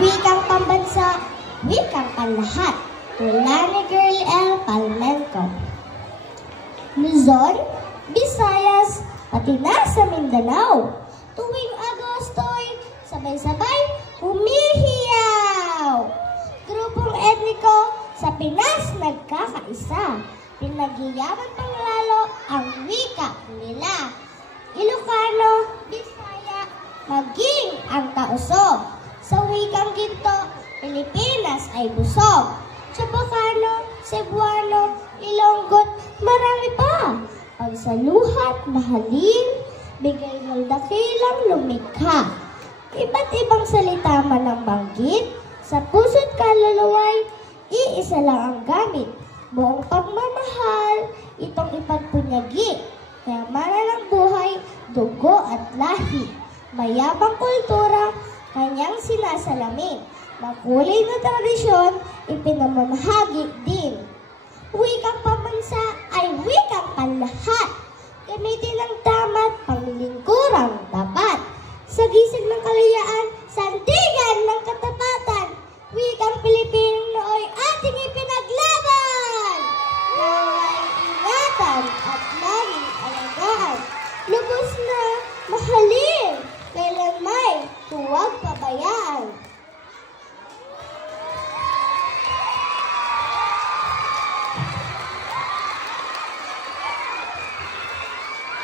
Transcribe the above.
Wikang pambansa, wikang panlahat. Tula ni Girl L. Palmenco. Luzon, Visayas, pati na sa Mindanao. Tuwing Agosto'y sabay-sabay humihiyaw. Grupong etniko sa Pinas nagkakaisa. Pinagyayaman pang lalo ang wika nila. Ilocano, Bisaya, maging ang Tausog. Sa wikang ginto, Pilipinas ay busog. Chabacano, Cebuano, Ilonggot, marami pa. Pagsaluhat, mahalin, bigay ng dakilang lumikha. Iba't ibang salita man ang banggit, sa puso't kaluluway, iisa lang ang gamit. Buong pagmamahal, itong ipagpunyagi. Kayamanan ng buhay, dugo at lahi. Mayabang kultura, kanyang sinasalamin. Makulay na tradisyon, ipinamamahagi din. Wikang pambansa ay wikang panlahat. Gamitin ang tama't panglingkurang tapat. Sa gisag ng kalayaan, santi